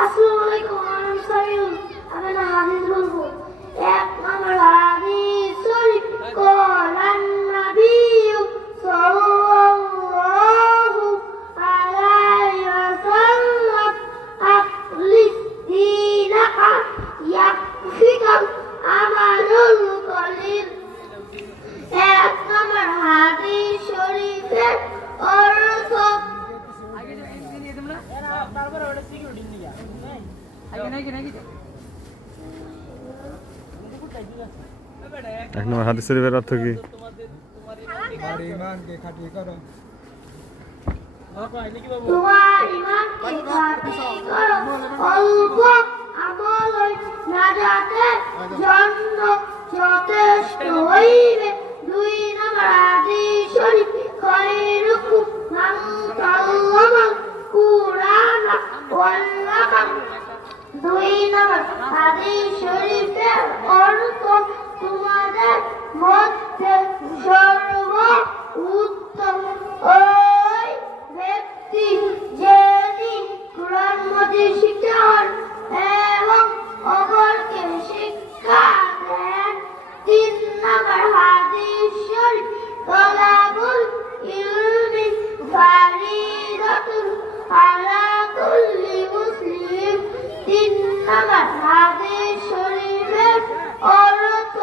আসসালামু আলাইকুম, আমি সামিউল। আমি না হাদিস বলবো। এক নম্বর হাদিস শরীফ, কোরআন নবী সাল্লাল্লাহু আলাইহি ওয়াসাল্লাম, আখলিস দীনাকা ইয়াকফিকাল আমালুল কলিল। এক নম্বর হাদিস শরীফের অর্থ এক নম্বর হাদিস শরীফের অর্থ কি? তোমার ঈমানকে খাঁটি করো, অল্প আমল নাজাতের জন্য যথেষ্ট হইবে। দুই নম্বর হাদিস শরীফ, খায়রুকুম মান তাআল্লামাল কুরআন ওয়াল্লামাহ। দুই নম্বর হাদিস শরীফের অর্থ, তোমাদের মধ্যে সর্বোত্তম ওই ব্যক্তি যিনি কুরআন মজিদ শিক্ষান এবং অপরকে শিক্ষা দেন। তিন নম্বর হাদিস শরীফ, তলাবুল ইলমি ফারিদাতুন আলা কুল্লি মুসলিম। তিন নম্বর হাদিস শরীফের অর্থ,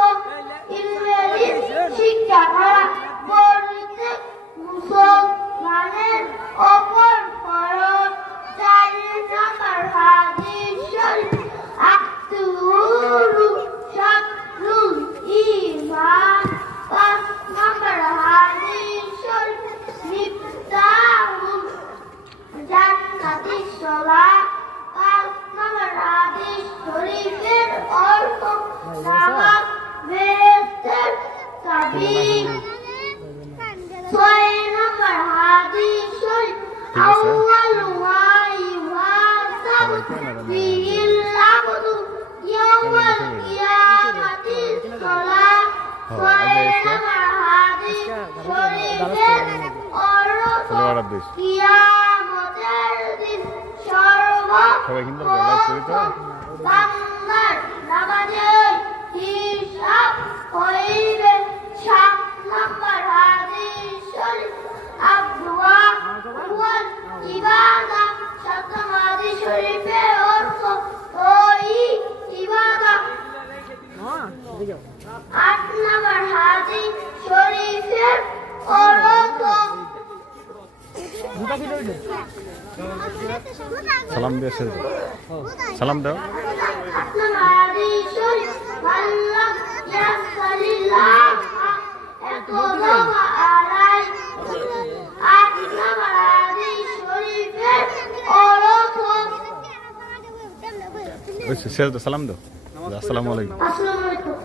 ইলমের শিক্ষা করা প্রত্যেক মুসলমানের ওপর ফরজ। চার নম্বর হাদিস শরীফ, আতুরু শাতরুল ঈমান। পাঁচ নম্বর হাদিস শরীফ, মিফতাহুল জান্নাতিস সালাত। পাঁচ নম্বর হাদিস শরীফের অর্থ, নামাজ বেহেশতের চাবি। ছয় নম্বর হাদিস শরীফ, আউয়ালু মা ইউহাসাবু বিহিল আবদু ইয়াওমাল কিয়ামাতিস সালাত। ছয় নম্বর হাদিস শরীফের অর্থ, কিয়ামতের দিন সর্বপ্রথম বান্দার নামাজের হিসাব হইবে। সাত নম্বর হাদিস শরীফ, আদুয়া ওয়াল ইবাদা। সাত নম্বর হাদিস শরীফের অর্থ, ওই ইবাদত। আট নম্বর হাদিস শরীফের অর্থ, সালাম দিয়ে সালাম দাও। আট নম্বর হাদিস শরীফ, আল্লাহ ইয়াসালিল্লাহ আলাই। আট নম্বর হাদিস শরীফের অর্থ, সালাম দাও। আসসালামু আলাইকুম। আসসালামু আলাইকুম।